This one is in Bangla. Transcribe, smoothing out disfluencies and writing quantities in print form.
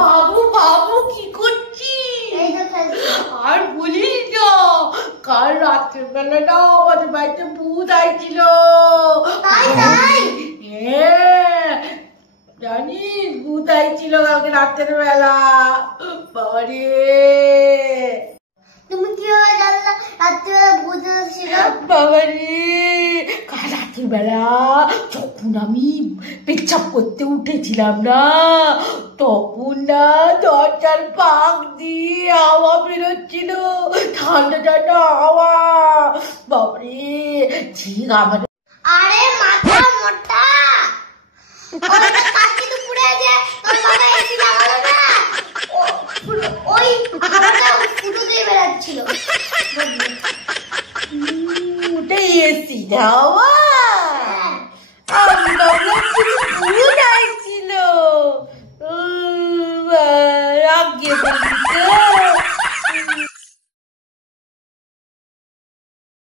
বাবু বাবু কি করছিস? আর বলিস না, কাল রাত্রের বেলা না আমাদের বাড়িতে ভূত আইছিল। হ্যাঁ জানিস, ভূত আইছিল কালকে রাত্রের বেলা। বাবারে তুমি কিভাবে জানলা রাত্রিবেলা ভূত ছিল? বাবারে কাল রাত্রের বেলা যখন আমি পেচ্ছাপ করতে উঠেছিলাম না, তখন না দরজার পাক দিয়ে হাওয়া বেরোচ্ছিল, ঠান্ডা ঠান্ডা হাওয়া। বাবারে ঠিক আমার আরে মাথা মোটা, ওটা কাশি তো পুড়ে গেছে, তোর মাথা এসি লাগালো না, ওই হাওয়াটা ফুটো দিয়ে বেরাচ্ছিল। ওটাই এসি হাওয়া। আমি ভাবলাম শুধু ভূত আইছিল। রাগ গিয়ে বলছি তো।